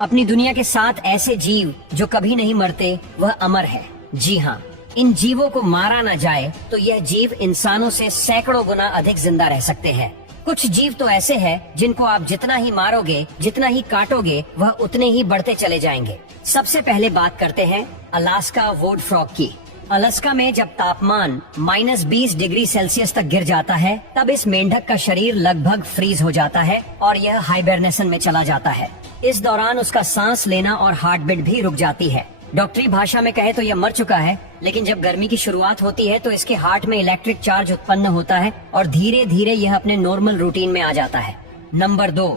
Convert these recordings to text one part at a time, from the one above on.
अपनी दुनिया के 7 ऐसे जीव जो कभी नहीं मरते वह अमर है। जी हाँ, इन जीवों को मारा न जाए तो यह जीव इंसानों से सैकड़ों गुना अधिक जिंदा रह सकते हैं। कुछ जीव तो ऐसे हैं जिनको आप जितना ही मारोगे, जितना ही काटोगे, वह उतने ही बढ़ते चले जाएंगे। सबसे पहले बात करते हैं अलास्का वुड फ्रॉग की। अलास्का में जब तापमान -20 डिग्री सेल्सियस तक गिर जाता है, तब इस मेंढक का शरीर लगभग फ्रीज हो जाता है और यह हाइबरनेशन में चला जाता है। इस दौरान उसका सांस लेना और हार्ट बीट भी रुक जाती है। डॉक्टरी भाषा में कहे तो यह मर चुका है, लेकिन जब गर्मी की शुरुआत होती है तो इसके हार्ट में इलेक्ट्रिक चार्ज उत्पन्न होता है और धीरे धीरे यह अपने नॉर्मल रूटीन में आ जाता है। Number 2,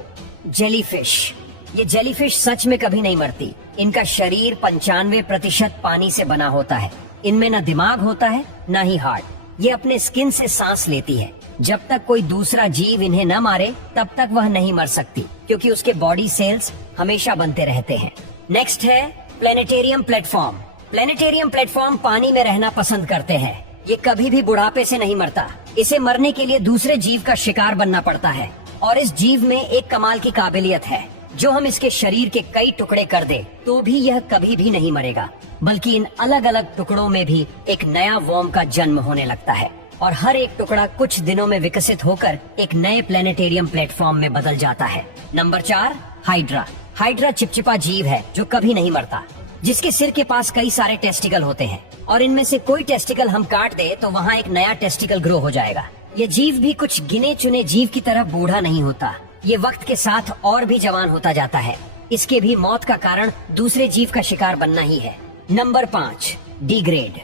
jellyfish. ये जेलीफिश सच में कभी नहीं मरती। इनका शरीर 95% पानी से बना होता है। इनमें न दिमाग होता है न ही हार्ट। ये अपने स्किन से सांस लेती है। जब तक कोई दूसरा जीव इन्हें न मारे तब तक वह नहीं मर सकती, क्योंकि उसके बॉडी सेल्स हमेशा बनते रहते हैं। नेक्स्ट है प्लेनेटेरियम प्लेटफॉर्म। प्लेनेटेरियम प्लेटफॉर्म पानी में रहना पसंद करते हैं। ये कभी भी बुढ़ापे से नहीं मरता। इसे मरने के लिए दूसरे जीव का शिकार बनना पड़ता है। और इस जीव में एक कमाल की काबिलियत है, जो हम इसके शरीर के कई टुकड़े कर दे तो भी यह कभी भी नहीं मरेगा, बल्कि इन अलग अलग टुकड़ों में भी एक नया वॉर्म का जन्म होने लगता है और हर एक टुकड़ा कुछ दिनों में विकसित होकर एक नए प्लेनेटेरियम प्लेटफॉर्म में बदल जाता है। Number 4, hydra. हाइड्रा चिपचिपा जीव है जो कभी नहीं मरता, जिसके सिर के पास कई सारे टेस्टिकल होते हैं और इनमें से कोई टेस्टिकल हम काट दे तो वहाँ एक नया टेस्टिकल ग्रो हो जाएगा। ये जीव भी कुछ गिने चुने जीव की तरह बूढ़ा नहीं होता। ये वक्त के साथ और भी जवान होता जाता है। इसके भी मौत का कारण दूसरे जीव का शिकार बनना ही है। Number 5, degrade.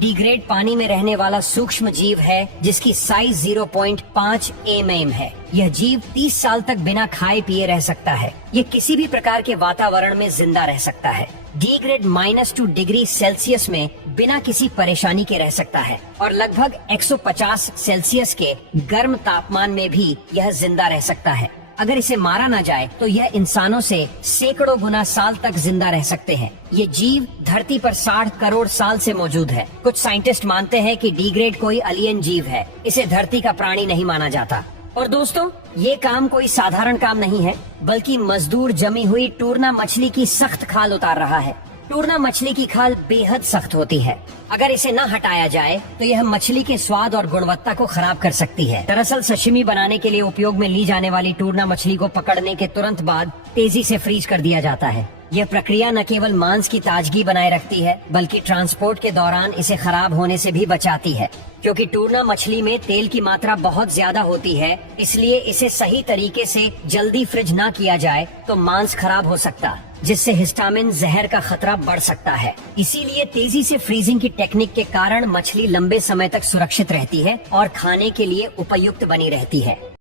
डीग्रेड पानी में रहने वाला सूक्ष्म जीव है जिसकी साइज 0.5 mm है। यह जीव 30 साल तक बिना खाए पिए रह सकता है। ये किसी भी प्रकार के वातावरण में जिंदा रह सकता है। डीग्रेड -2 डिग्री सेल्सियस में बिना किसी परेशानी के रह सकता है और लगभग 150 सेल्सियस के गर्म तापमान में भी यह जिंदा रह सकता है। अगर इसे मारा ना जाए तो यह इंसानों से सैकड़ों गुना साल तक जिंदा रह सकते हैं। ये जीव धरती पर 60 करोड़ साल से मौजूद है। कुछ साइंटिस्ट मानते हैं कि डीग्रेड कोई एलियन जीव है। इसे धरती का प्राणी नहीं माना जाता। और दोस्तों, ये काम कोई साधारण काम नहीं है, बल्कि मजदूर जमी हुई टूना मछली की सख्त खाल उतार रहा है। टूना मछली की खाल बेहद सख्त होती है। अगर इसे न हटाया जाए तो यह मछली के स्वाद और गुणवत्ता को खराब कर सकती है। दरअसल सशिमी बनाने के लिए उपयोग में ली जाने वाली टूना मछली को पकड़ने के तुरंत बाद तेजी से फ्रीज कर दिया जाता है। यह प्रक्रिया न केवल मांस की ताजगी बनाए रखती है, बल्कि ट्रांसपोर्ट के दौरान इसे खराब होने से भी बचाती है। क्योंकि टूना मछली में तेल की मात्रा बहुत ज्यादा होती है, इसलिए इसे सही तरीके से जल्दी फ्रिज न किया जाए तो मांस खराब हो सकता, जिससे हिस्टामिन जहर का खतरा बढ़ सकता है। इसीलिए तेजी से फ्रीजिंग की टेक्निक के कारण मछली लंबे समय तक सुरक्षित रहती है और खाने के लिए उपयुक्त बनी रहती है।